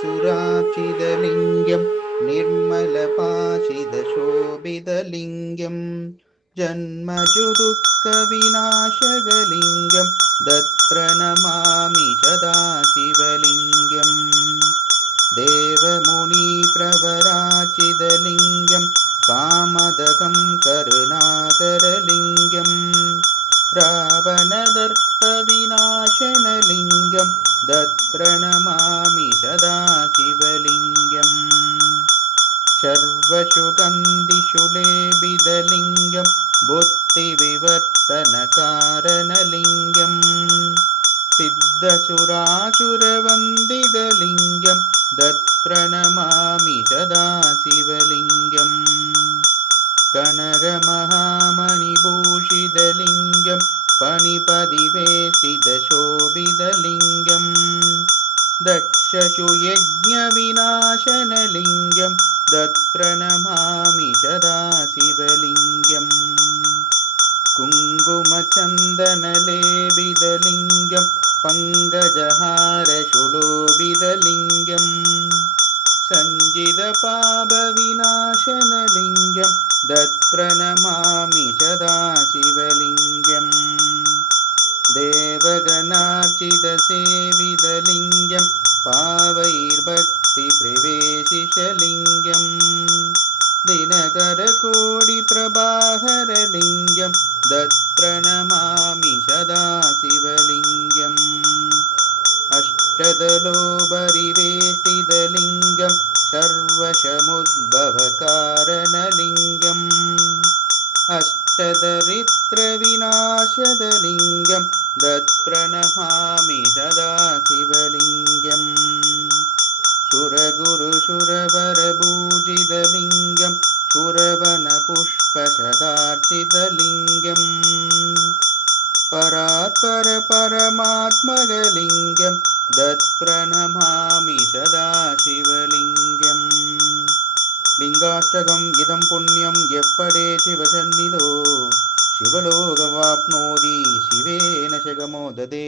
सुराचिदलिङ्गं निर्मलपाशिदशोभितलिङ्गं जन्मजुदुःखविनाशकलिङ्गं दत्प्रणमामि सदाशिवलिङ्गम् देवमुनिप्रवराचिदलिङ्गं कामदकं करुणाकरलिङ्गं रावणदर्पविनाशनलिङ्गं दत्प्रणमामि सदाशिवलिङ्गम् सर्वसुगन्धिषुलेबिदलिङ्गं बुद्धिविवर्तनकारणलिङ्गं सिद्धसुरासुरवन्दितलिङ्गं दत्प्रणमामि सदाशिवलिङ्गम् कनकमहामणिभूषितलिङ्गं फणिपदिवेष्टितशोभितलिङ्गं दक्षसुयज्ञविनाशनलिङ्गं दत्प्रणमामि सदाशिवलिङ्गम् कुङ्कुमचन्दनलेपितलिङ्गं पङ्कजहारशुलोभितलिङ्गं सञ्जितपापविनाशनलिङ्गं दत्प्रणमामि सदाशिवलिङ्गम् देवगणार्चितसेवितलिङ्गं पावैर्भक्तिप्रवेशिशलिङ्गं दिनकरकोटिप्रभाकरलिङ्गं दत्प्रणमामि सदाशिवलिङ्गम् अष्टदलोपरिवेष्टितलिङ्गं सर्वसमुद्भवकारणलिङ्गम् अष्टदरिद्रविनाशदलिङ्गं दत्प्रणमामि सदाशिवलिङ्गम् सुरगुरुसुरवरपूजितलिङ्गं सुरवनपुष्पशतार्चितलिङ्गं परात्परपरमात्मकलिङ्गं दत्प्रणमामि सदाशिवलिङ्गम् लिङ्गाष्टकम् इदं पुण्यं यप्पडे शिवसन्निधौ शिवलोकमाप्नोति शिवेन शगमोदते।